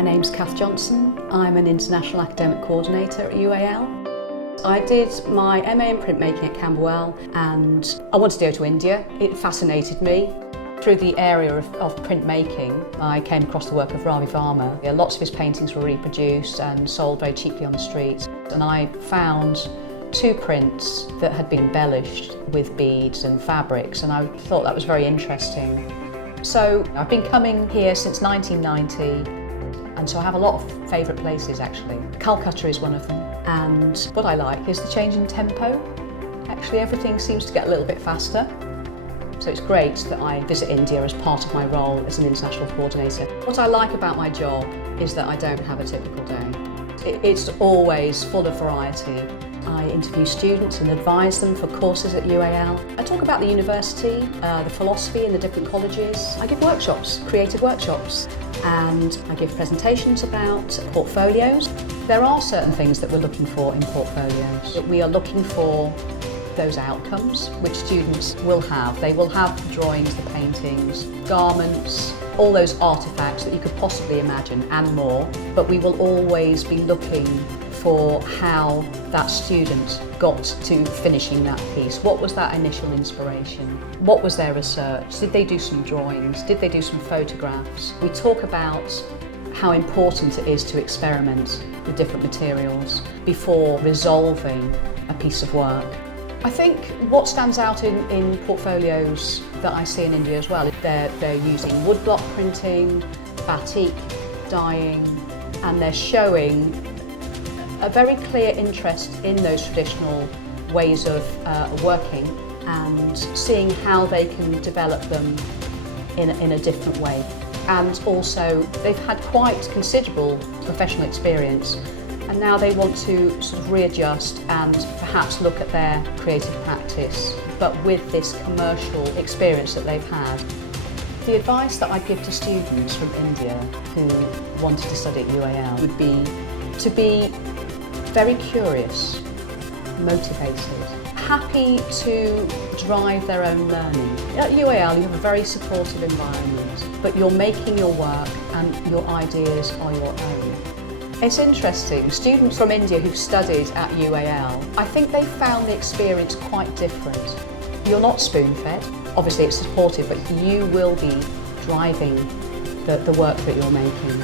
My name's Kath Johnson. I'm an International Academic Coordinator at UAL. I did my MA in printmaking at UAL and I wanted to go to India. It fascinated me. Through the area of printmaking, I came across the work of Ravi Varma. Lots of his paintings were reproduced and sold very cheaply on the streets. And I found 2 prints that had been embellished with beads and fabrics, and I thought that was very interesting. So I've been coming here since 1990, and so I have a lot of favourite places actually. Calcutta is one of them, and what I like is the change in tempo. Actually, everything seems to get a little bit faster. So it's great that I visit India as part of my role as an international coordinator. What I like about my job is that I don't have a typical day. It's always full of variety. I interview students and advise them for courses at UAL. I talk about the university, the philosophy in the different colleges. I give workshops, creative workshops, and I give presentations about portfolios. There are certain things that we're looking for in portfolios. We are looking for those outcomes which students will have. They will have the drawings, the paintings, garments, all those artefacts that you could possibly imagine and more, but we will always be looking for how that student got to finishing that piece. What was that initial inspiration? What was their research? Did they do some drawings? Did they do some photographs? We talk about how important it is to experiment with different materials before resolving a piece of work. I think what stands out in portfolios that I see in India as well, they're using woodblock printing, batik dyeing, and they're showing a very clear interest in those traditional ways of working and seeing how they can develop them in a different way. And also they've had quite considerable professional experience, and now they want to sort of readjust and perhaps look at their creative practice, but with this commercial experience that they've had. The advice that I'd give to students from India who wanted to study at UAL would be to be very curious, motivated, happy to drive their own learning. At UAL you have a very supportive environment, but you're making your work and your ideas are your own. It's interesting, students from India who've studied at UAL, I think they found the experience quite different. You're not spoon-fed, obviously it's supportive, but you will be driving the work that you're making.